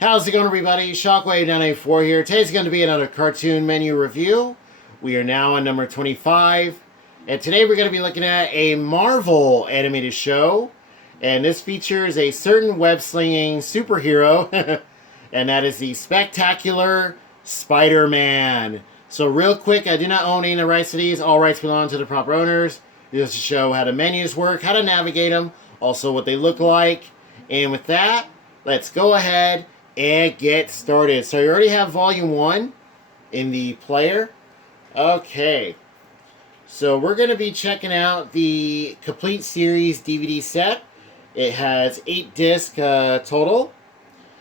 How's it going, everybody? Shockwave984 here. Today's going to be another cartoon menu review. We are now on number 25. And today we're going to be looking at a Marvel animated show. And this features a certain web-slinging superhero. And that is the Spectacular Spider-Man. So real quick, I do not own any of the rights to these. All rights belong to the proper owners. This is to show how the menus work, how to navigate them, also what they look like. And with that, let's go ahead and get started. So you already have volume 1 in the player. Okay. So we're going to be checking out the complete series DVD set. It has 8 discs total.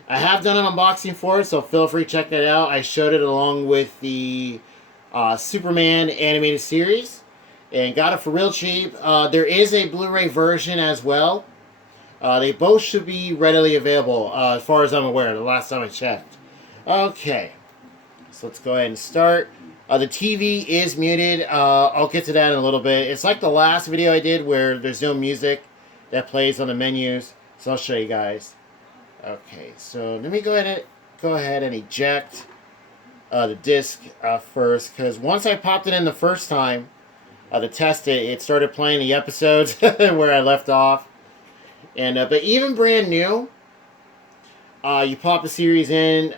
I have done an unboxing for it, so feel free to check that out. I showed it along with the Superman animated series and got it for real cheap. There is a Blu-ray version as well. They both should be readily available, as far as I'm aware, the last time I checked. Okay, so let's go ahead and start. The TV is muted. I'll get to that in a little bit. It's like the last video I did where there's no music that plays on the menus, so I'll show you guys. Okay, so let me go ahead and eject the disc first, because once I popped it in the first time to test it, it started playing the episodes where I left off. And but even brand new, you pop the series in.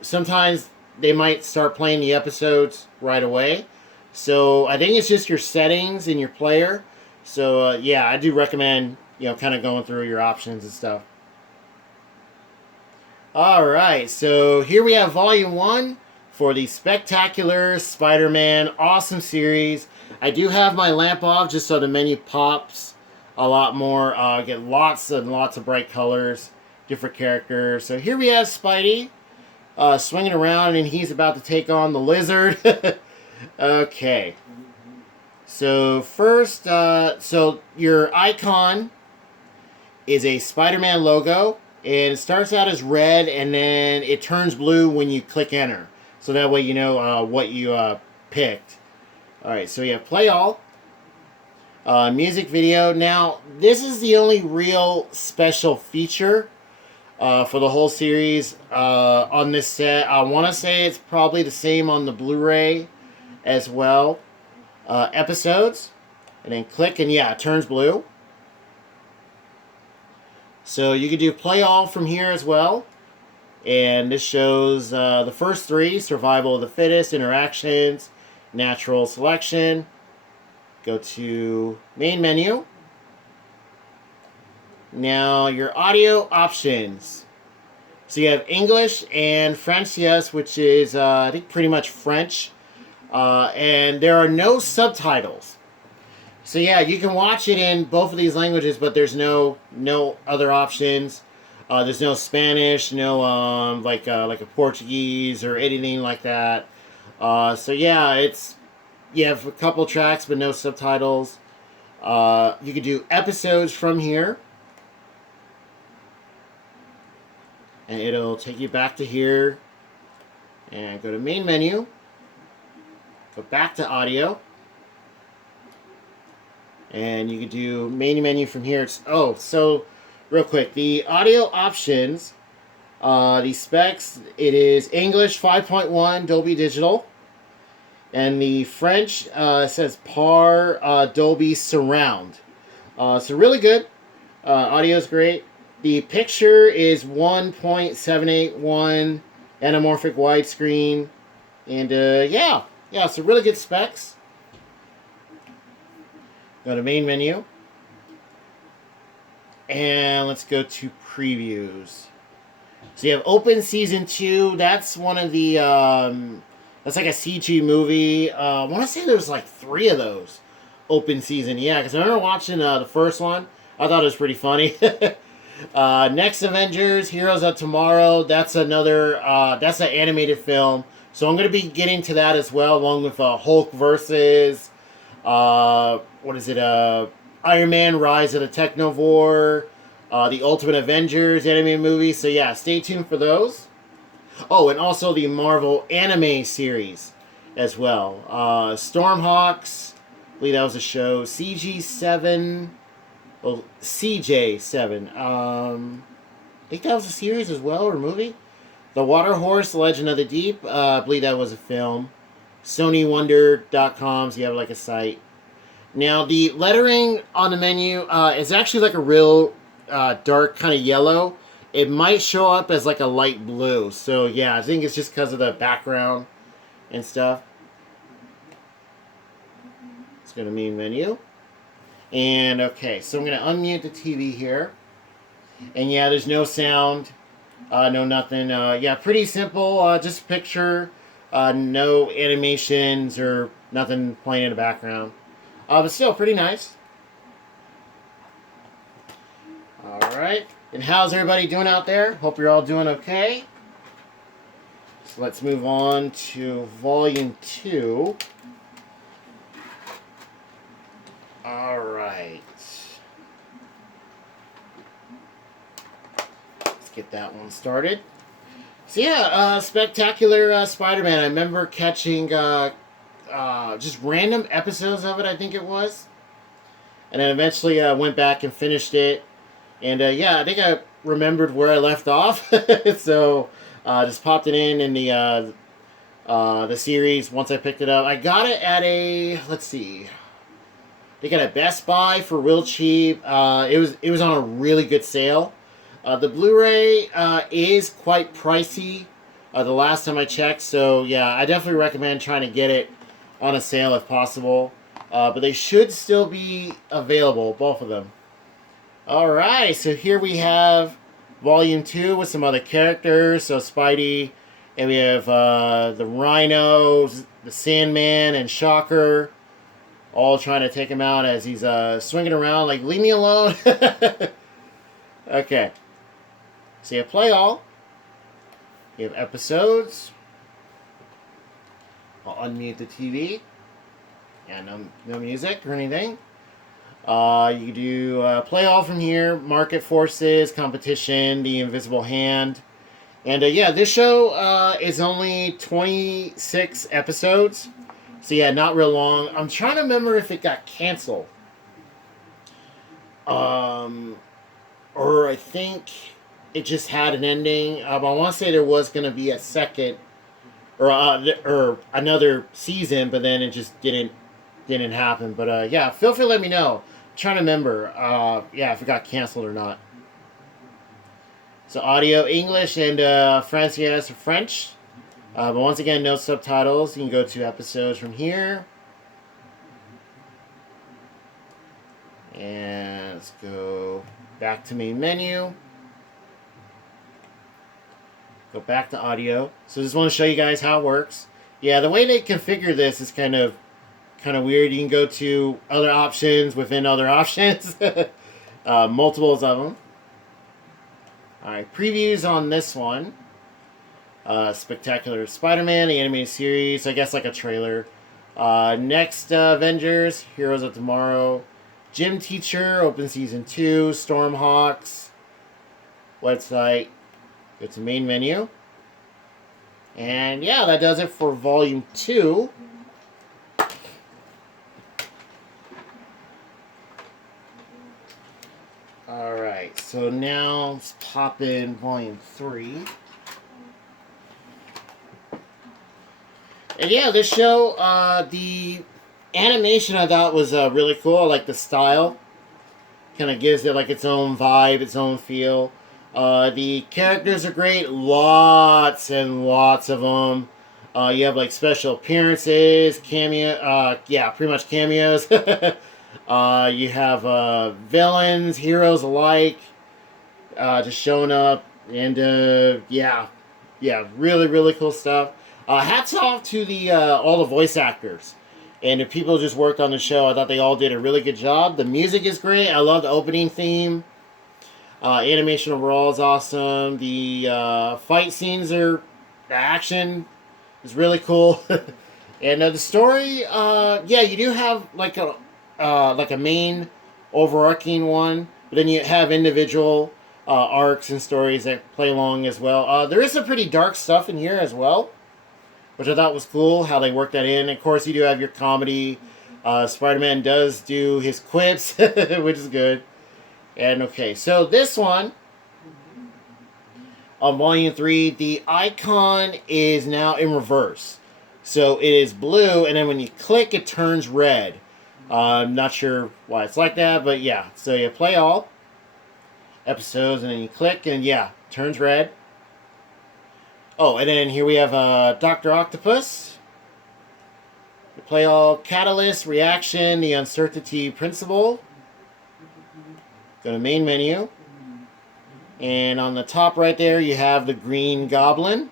Sometimes they might start playing the episodes right away. So I think it's just your settings in your player. So yeah, I do recommend kind of going through your options and stuff. All right, so here we have Volume 1 for the Spectacular Spider-Man Awesome Series. I do have my lamp off just so the menu pops a lot more. Get lots and lots of bright colors, different characters. So here we have Spidey swinging around, and he's about to take on the Lizard. Okay. So first, so your icon is a Spider-Man logo, and it starts out as red, and then it turns blue when you click enter. So that way you know what you picked. All right, so you have play all. Music video. Now, this is the only real special feature for the whole series on this set. I want to say it's probably the same on the Blu-ray as well. Episodes. And then click, and yeah, it turns blue. So you can do play all from here as well. And this shows the first 3, survival of the fittest, interactions, natural selection. Go to main menu. Now your audio options. So you have English and French, yes, which is I think pretty much French. And there are no subtitles. So yeah, you can watch it in both of these languages, but there's no other options. There's no Spanish, no like a Portuguese or anything like that. So yeah, you have a couple tracks but no subtitles. You can do episodes from here. And it'll take you back to here. And go to main menu. Go back to audio. And you can do main menu from here. So real quick. The audio options, the specs, it is English 5.1 Dolby Digital. And the French says PAR Dolby Surround. So really good. Audio is great. The picture is 1.781 anamorphic widescreen. And yeah, so really good specs. Go to main menu. And let's go to previews. So you have Open Season 2. That's one of the... that's like a CG movie. I want to say there's like 3 of those open season. Yeah, because I remember watching the first one. I thought it was pretty funny. Next Avengers, Heroes of Tomorrow. That's another, that's an animated film. So I'm going to be getting to that as well, along with Hulk versus, what is it, Iron Man, Rise of the Technovore, the Ultimate Avengers animated movie. So yeah, stay tuned for those. Oh, and also the Marvel anime series as well. Stormhawks, I believe that was a show. CG7, well, CJ7. I think that was a series as well, or a movie. The Water Horse, Legend of the Deep. I believe that was a film. SonyWonder.com, so you have like a site. Now, the lettering on the menu is actually like a real dark kind of yellow. It might show up as like a light blue. So, yeah, I think it's just because of the background and stuff. Let's go to main menu. And, okay, so I'm going to unmute the TV here. And, yeah, there's no sound. No nothing. Yeah, pretty simple. Just a picture. No animations or nothing playing in the background. But still pretty nice. Alright. And how's everybody doing out there? Hope you're all doing okay. So let's move on to Volume 2. Alright. Let's get that one started. So yeah, Spectacular Spider-Man. I remember catching just random episodes of it, I think it was. And then eventually went back and finished it. And yeah, I think I remembered where I left off. So just popped it in the series once I picked it up. I got it at a, let's see, they got a Best Buy for real cheap. It was on a really good sale. The Blu-ray is quite pricey the last time I checked. So yeah, I definitely recommend trying to get it on a sale if possible. But they should still be available, both of them. Alright, so here we have Volume 2 with some other characters. So Spidey, and we have the Rhino, the Sandman, and Shocker, all trying to take him out as he's swinging around like, leave me alone. Okay. So you have play all. You have episodes. I'll unmute the TV. Yeah, no music or anything. You do play all from here. Market forces, competition, the invisible hand. And yeah, this show is only 26 episodes. So yeah, not real long. I'm trying to remember if it got canceled. Or I think it just had an ending. I want to say there was going to be a second or another season, but then it just didn't happen. But yeah, feel free to let me know. I'm trying to remember. Yeah, if it got canceled or not. So audio English and Francaise French. But once again, no subtitles. You can go to episodes from here. And let's go back to main menu. Go back to audio. So just want to show you guys how it works. Yeah, the way they configure this is kind of weird. You can go to other options within other options. Multiples of them. Alright, previews on this one. Spectacular Spider-Man, the animated series. I guess like a trailer. Next Avengers, Heroes of Tomorrow. Gym Teacher, Open Season 2. Stormhawks. Website. Go to main menu. And yeah, that does it for Volume 2. Alright, so now let's pop in Volume 3. And yeah, this show, the animation I thought was really cool. I like the style. Kind of gives it like its own vibe, its own feel. The characters are great. Lots and lots of them. You have like special appearances, cameo. Yeah, pretty much cameos. You have villains, heroes alike, just showing up, and yeah, really, really cool stuff. Hats off to the all the voice actors and the people who just worked on the show. I thought they all did a really good job. The music is great. I love the opening theme. Animation overall is awesome. The fight scenes the action is really cool. And the story, yeah, you do have like a main overarching one, but then you have individual arcs and stories that play along as well. There is some pretty dark stuff in here as well, which I thought was cool, how they worked that in. Of course, you do have your comedy. Spider-Man does do his quips, which is good. And okay, so this one, On Volume 3, the icon is now in reverse. So it is blue, and then when you click, it turns red. I'm not sure why it's like that, but yeah. So you play all episodes, and then you click, and yeah, turns red. Oh, and then here we have Dr. Octopus. You play all Catalyst, Reaction, the Uncertainty Principle. Go to Main Menu. And on the top right there, you have the Green Goblin.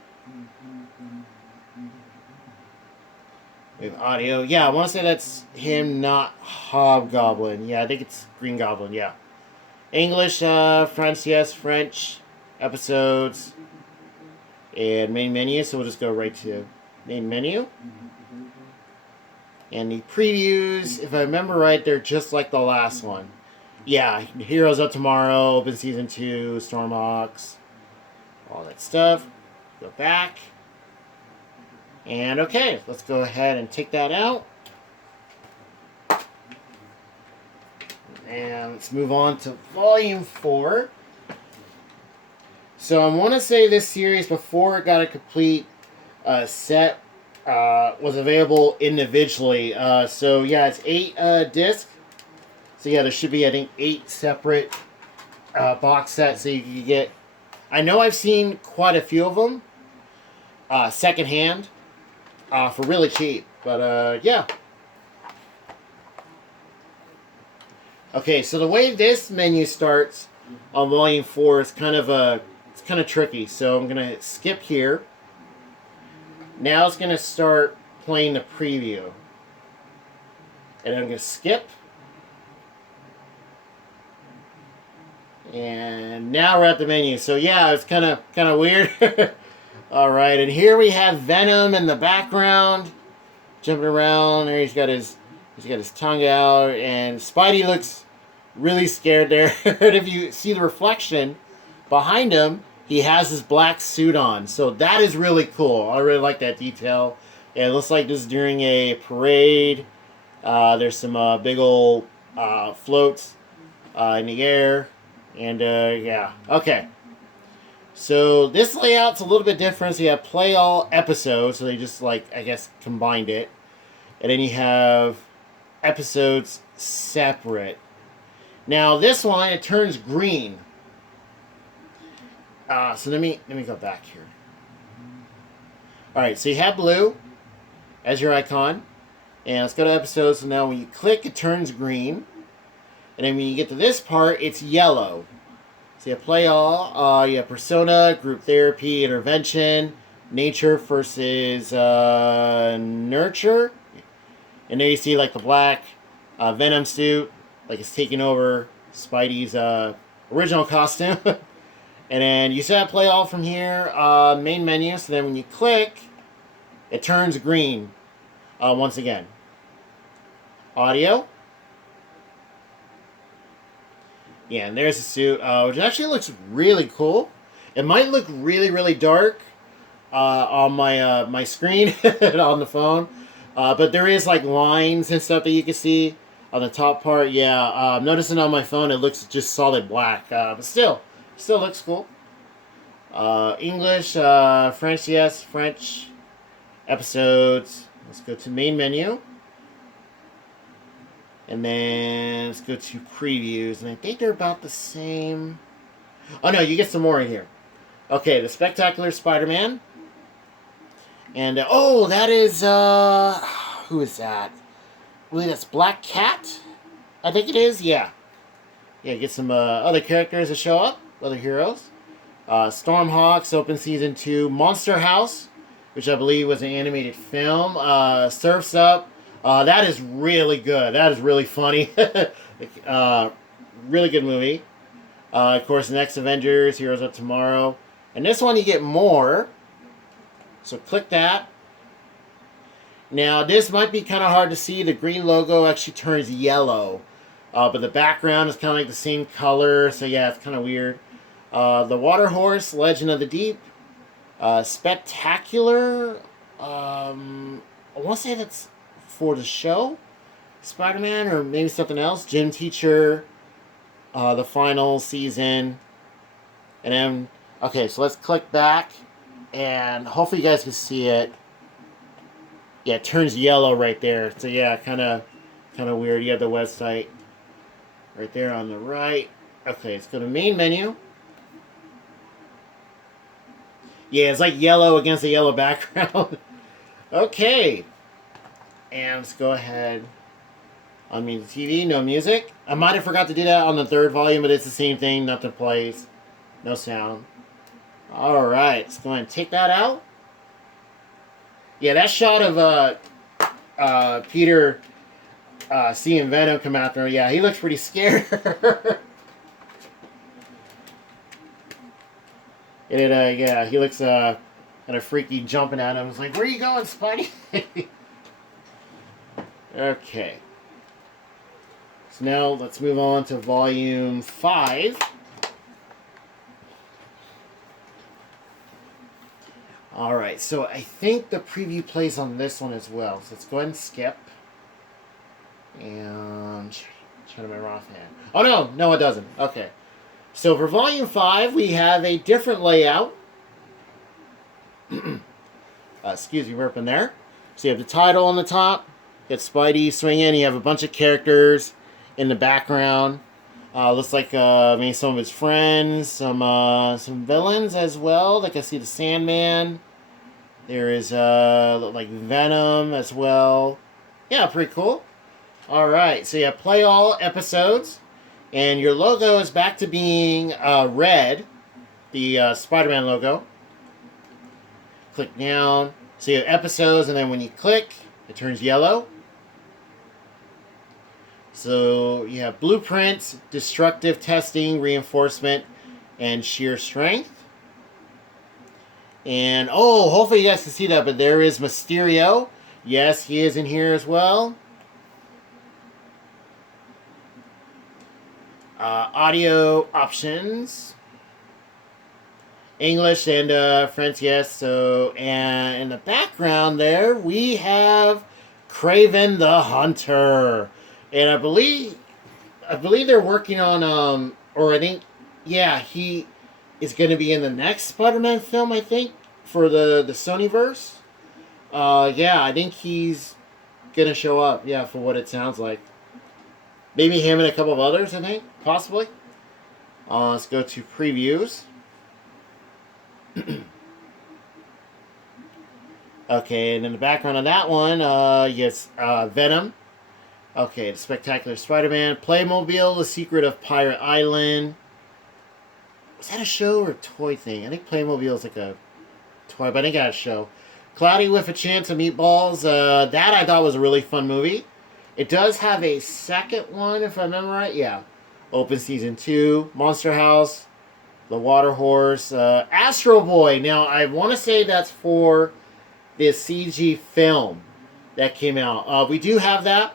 We have audio. Yeah, I want to say that's him, not Hobgoblin. Yeah, I think it's Green Goblin, yeah. English, France, yes, French, episodes, and main menu. So we'll just go right to main menu. And the previews, if I remember right, they're just like the last one. Yeah, Heroes of Tomorrow, Open Season 2, Stormhawks, all that stuff. Go back. And okay, let's go ahead and take that out. And let's move on to Volume 4. So I want to say this series, before it got a complete set, was available individually. So yeah, it's 8 discs. So yeah, there should be, I think, 8 separate box sets so you can get. I know I've seen quite a few of them secondhand for really cheap. But yeah. Okay, so the way this menu starts on Volume 4 is kind of tricky. So I'm gonna skip here. Now it's gonna start playing the preview, and I'm gonna skip. And now we're at the menu. So yeah, it's kind of weird. All right, and here we have Venom in the background, jumping around. There he's got his tongue out, and Spidey looks really scared there. And if you see the reflection behind him, he has his black suit on. So that is really cool. I really like that detail. And it looks like this is during a parade. There's some big old floats in the air. And yeah, okay. So this layout's a little bit different. So you have play all episodes. So they just, like, I guess, combined it. And then you have episodes separate. Now this one, it turns green. So let me go back here. All right, so you have blue as your icon. And let's go to episodes. So now when you click, it turns green. And then when you get to this part, it's yellow. So you have play all, you have persona, group therapy, intervention, nature versus nurture. And there you see like the black Venom suit, like it's taking over Spidey's original costume. And then you set play all from here, main menu. So then when you click, it turns green once again. Audio. Yeah, and there's the suit, which actually looks really cool. It might look really, really dark on my screen on the phone, but there is like lines and stuff that you can see on the top part. Yeah, I'm noticing on my phone it looks just solid black, but still looks cool. English, French, yes, French episodes. Let's go to main menu. And then let's go to previews. And I think they're about the same. Oh, no, you get some more in here. Okay, the Spectacular Spider-Man. And, oh, that is, who is that? I believe that's Black Cat? I think it is, yeah. Yeah, get some other characters to show up. Other heroes. Stormhawks, Open Season 2. Monster House, which I believe was an animated film. Surf's Up. That is really good. That is really funny. Really good movie. Of course, Next Avengers, Heroes of Tomorrow. And this one you get more. So click that. Now, this might be kind of hard to see. The green logo actually turns yellow. But the background is kind of like the same color. So yeah, it's kind of weird. The Water Horse, Legend of the Deep. Spectacular. I want to say that's for the show, Spider-Man, or maybe something else. Gym Teacher, the final season, and then Okay, so let's click back, and hopefully you guys can see it. Yeah, it turns yellow right there. So yeah, kind of weird. You have the website right there on the right. Okay, let's go to main menu. Yeah, it's like yellow against a yellow background. Okay, and let's go ahead. Unmute the TV, no music. I might have forgot to do that on the third volume, but it's the same thing. Nothing plays, no sound. All right, let's go ahead and take that out. Yeah, that shot of Peter seeing Venom come out there. Yeah, he looks pretty scared. Yeah, he looks kind of freaky, jumping at him. It's like, where are you going, Spidey? Okay. So now let's move on to volume 5. Alright, so I think the preview plays on this one as well. So let's go ahead and skip. And try to remember offhand. Oh no, it doesn't. Okay. So for volume 5, we have a different layout. Excuse me, burping there. So you have the title on the top. You got Spidey swinging. You have a bunch of characters in the background. Looks like maybe some of his friends, some villains as well. Like I see the Sandman. There is like Venom as well. Yeah, pretty cool. All right, so you have play all episodes, and your logo is back to being red, the Spider-Man logo. Click down. So you have episodes, and then when you click, it turns yellow. So you have blueprints, destructive testing, reinforcement, and sheer strength. And, oh, hopefully you guys can see that, but there is Mysterio. Yes, he is in here as well. Audio options. English and French, yes. So, and in the background there, we have Kraven the Hunter. And I believe they're working on, or I think, yeah, he is going to be in the next Spider-Man film, I think, for the Sonyverse. Yeah, I think he's going to show up, yeah, for what it sounds like. Maybe him and a couple of others, I think, possibly. Let's go to previews. Okay, and in the background of that one, yes, Venom. Okay, the Spectacular Spider-Man. Playmobil, The Secret of Pirate Island. Was that a show or a toy thing? I think Playmobil is like a toy, but I think I got a show. Cloudy with a Chance of Meatballs. That I thought was a really fun movie. It does have a second one, if I remember right. Yeah. Open Season 2. Monster House. The Water Horse. Astro Boy. Now, I want to say that's for the CG film that came out. We do have that.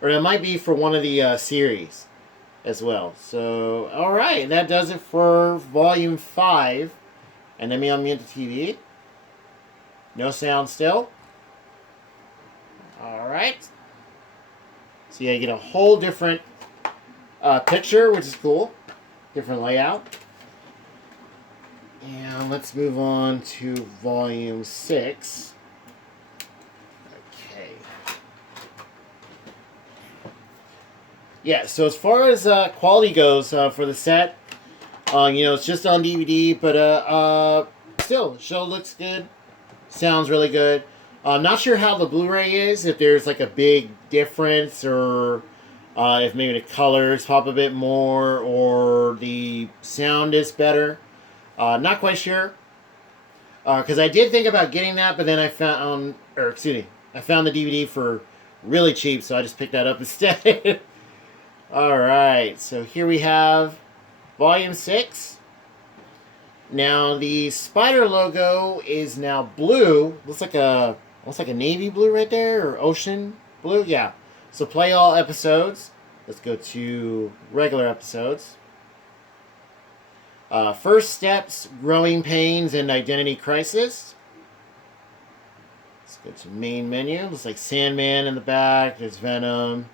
Or it might be for one of the series as well. So, alright. That does it for Volume 5. And let me unmute the TV. No sound still. Alright. So yeah, you get a whole different picture, which is cool. Different layout. And let's move on to Volume 6. Okay. Yeah, so as far as quality goes for the set, it's just on DVD, but still, show looks good. Sounds really good. I'm not sure how the Blu-ray is, if there's like a big difference, or if maybe the colors pop a bit more, or the sound is better. Not quite sure. Because I did think about getting that, but then I found the DVD for really cheap, so I just picked that up instead. Alright, so here we have Volume 6. Now, the Spider logo is now blue. Looks like a navy blue right there, or ocean blue. Yeah. So play all episodes. Let's go to regular episodes. First Steps, Growing Pains, and Identity Crisis. Let's go to main menu. Looks like Sandman in the back. There's Venom.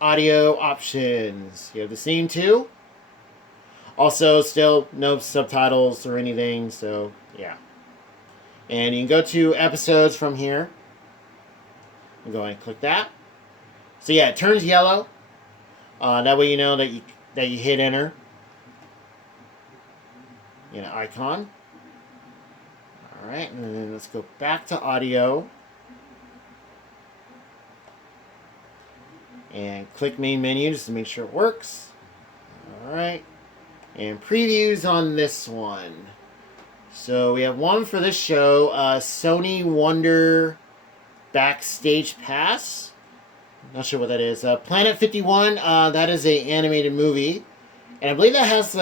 audio options. You have the scene 2. Also, still no subtitles or anything, so yeah. And you can go to episodes from here. And go ahead and click that. So yeah, it turns yellow. That way you know that you hit enter. Icon. All right, and then let's go back to audio. And click main menu just to make sure it works. All right. And previews on this one. So we have one for this show, Sony Wonder Backstage Pass. Not sure what that is. Planet 51, that is a animated movie. And I believe that has,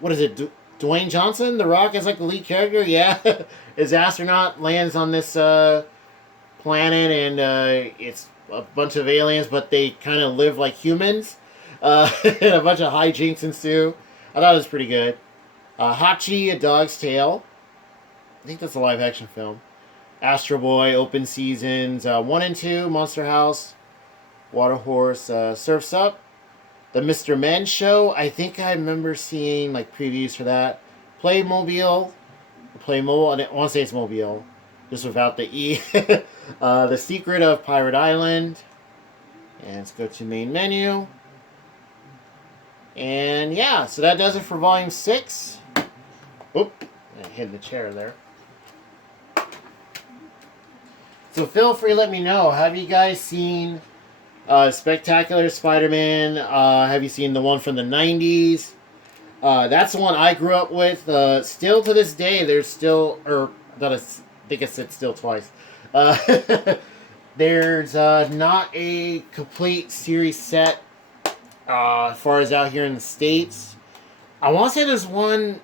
what is it, Dwayne Johnson, The Rock, as like the lead character? Yeah. His astronaut lands on this planet, and it's a bunch of aliens, but they kind of live like humans. And a bunch of hijinks ensue. I thought it was pretty good. Hachi, A Dog's Tale. I think that's a live action film. Astro Boy, Open Seasons 1 and 2, Monster House, Water Horse, Surf's Up. The Mr. Men Show, I think I remember seeing like previews for that. Playmobil, I want to say it's Mobile, just without the E. The Secret of Pirate Island. And let's go to main menu. And yeah, so that does it for Volume 6. Oop, I hit the chair there. So feel free to let me know. Have you guys seen Spectacular Spider-Man? Have you seen the one from the 90s? That's the one I grew up with. Still to this day, there's still... I think I said still twice. There's not a complete series set as far as out here in the States. I want to say there's one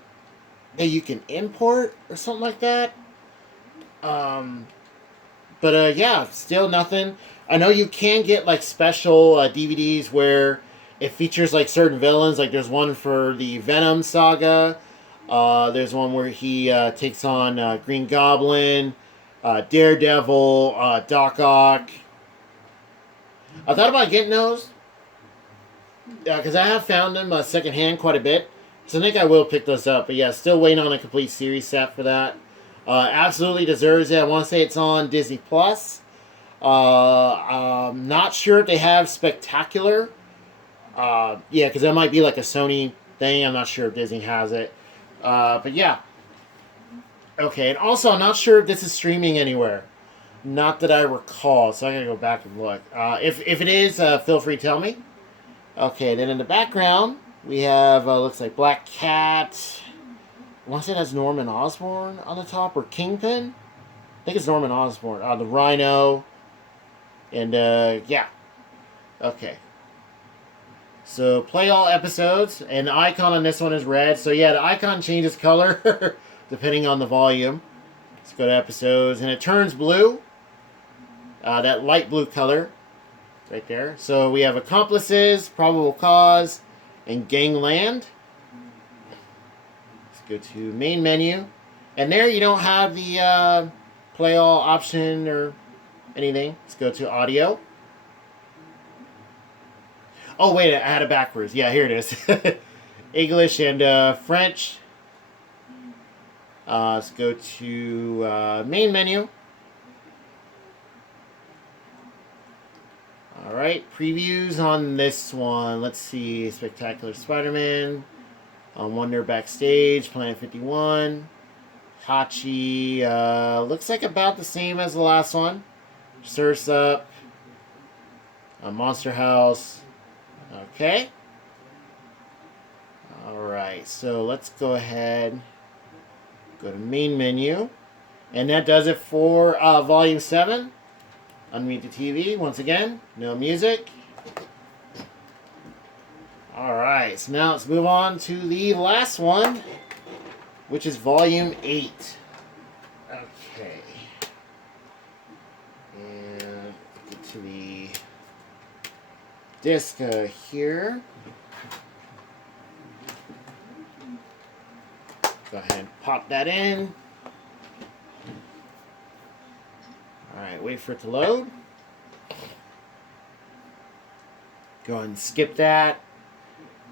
that you can import or something like that. But yeah, still nothing. I know you can get like special DVDs where it features like certain villains. Like there's one for the Venom saga. There's one where he takes on Green Goblin, Daredevil, Doc Ock. I thought about getting those. Because I have found them secondhand quite a bit. So I think I will pick those up. But yeah, still waiting on a complete series set for that. Absolutely deserves it. I want to say it's on Disney Plus. I'm not sure if they have Spectacular. Yeah, because that might be like a Sony thing. I'm not sure if Disney has it. But yeah. Okay, and also I'm not sure if this is streaming anywhere. Not that I recall, so I gotta go back and look. If it is, feel free to tell me. Okay, then in the background, we have, looks like Black Cat. I want to say that's Norman Osborn on the top, or Kingpin? I think it's Norman Osborn. The Rhino. And, yeah. Okay. So, play all episodes, and the icon on this one is red. So, yeah, the icon changes color, depending on the volume. Let's go to episodes, and it turns blue. That light blue color. Right there. So we have Accomplices, Probable Cause, and Gangland. Let's go to main menu. And there you don't have the play all option or anything. Let's go to audio. Oh, wait, I had it backwards. Yeah, here it is. English and French. Let's go to main menu. Alright, previews on this one. Let's see. Spectacular Spider-Man. Wonder Backstage. Planet 51. Hachi. Looks like about the same as the last one. Surf's Up. Monster House. Okay. Alright, so let's go ahead. Go to main menu. And that does it for Volume 7. Unmute the TV once again. No music. Alright, so now let's move on to the last one, which is Volume 8. Okay. And get to the disc here. Go ahead and pop that in. Alright, wait for it to load. Go ahead and skip that.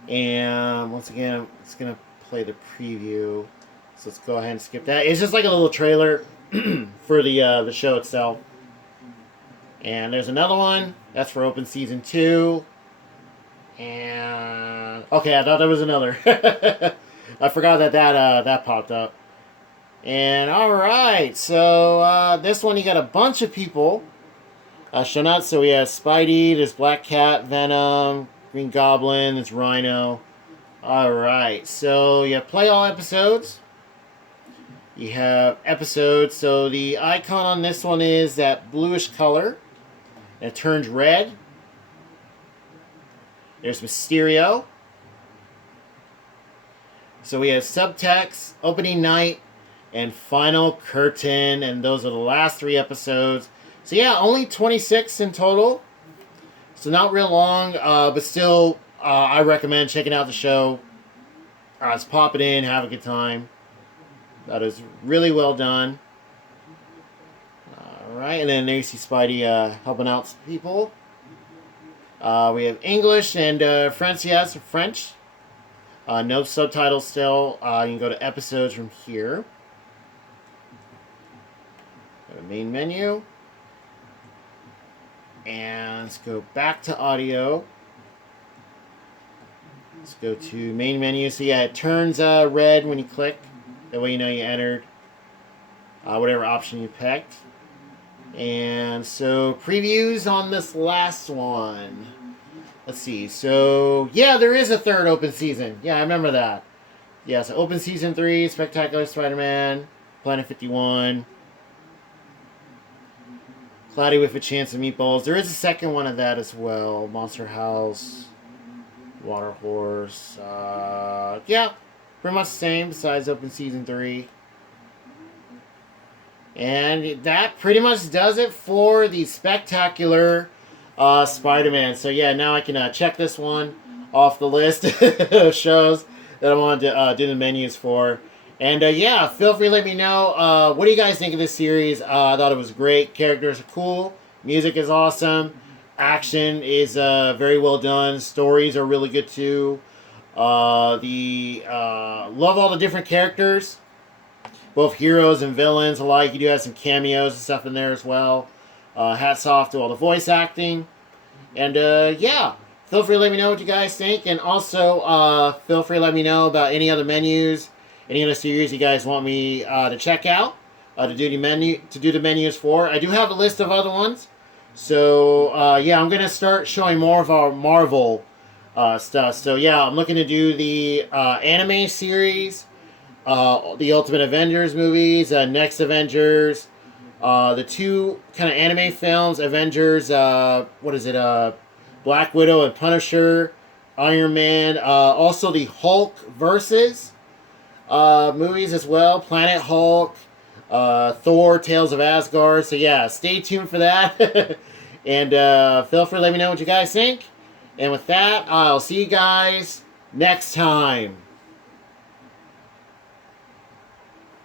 And once again, it's going to play the preview. So let's go ahead and skip that. It's just like a little trailer for the show itself. And there's another one. That's for Open Season 2. And okay, I thought there was another. I forgot that popped up. And alright, so this one you got a bunch of people shown up. So we have Spidey, there's Black Cat, Venom, Green Goblin, there's Rhino. Alright, so you have play all episodes. You have episodes, so the icon on this one is that bluish color. And it turns red. There's Mysterio. So we have subtext, opening night, and final curtain. And those are the last 3 episodes. So yeah, only 26 in total. So not real long, but still, I recommend checking out the show. Just pop it in, have a good time. That is really well done. Alright, and then there you see Spidey helping out some people. We have English and French, yes, French. No subtitles still. You can go to episodes from here. Go to main menu. And let's go back to audio. Let's go to main menu. So yeah, it turns red when you click. That way you know you entered whatever option you picked. And so previews on this last one. Let's see. So yeah, there is a 3rd open season. Yeah, I remember that. Yeah, so open season 3, Spectacular Spider-Man, Planet 51, Cloudy with a Chance of Meatballs. There is a 2nd one of that as well. Monster House, Water Horse. Yeah, pretty much the same besides open season 3. And that pretty much does it for the Spectacular Spider-Man. So yeah, now I can check this one off the list of shows that I want to do the menus for. And yeah, feel free to let me know, what do you guys think of this series? I thought it was great. Characters are cool. Music is awesome. Action is very well done. Stories are really good too. Love all the different characters. Both heroes and villains alike. You do have some cameos and stuff in there as well. Hats off to all the voice acting. And yeah, feel free to let me know what you guys think. And also, feel free to let me know about any other menus, any other series you guys want me to check out, to do the menus for. I do have a list of other ones. So yeah, I'm gonna start showing more of our Marvel stuff. So yeah, I'm looking to do the anime series. The Ultimate Avengers movies, Next Avengers, the 2 kind of anime films, Avengers, Black Widow and Punisher, Iron Man, also the Hulk versus movies as well, Planet Hulk, Thor, Tales of Asgard. So yeah, stay tuned for that. And feel free to let me know what you guys think. And with that, I'll see you guys next time.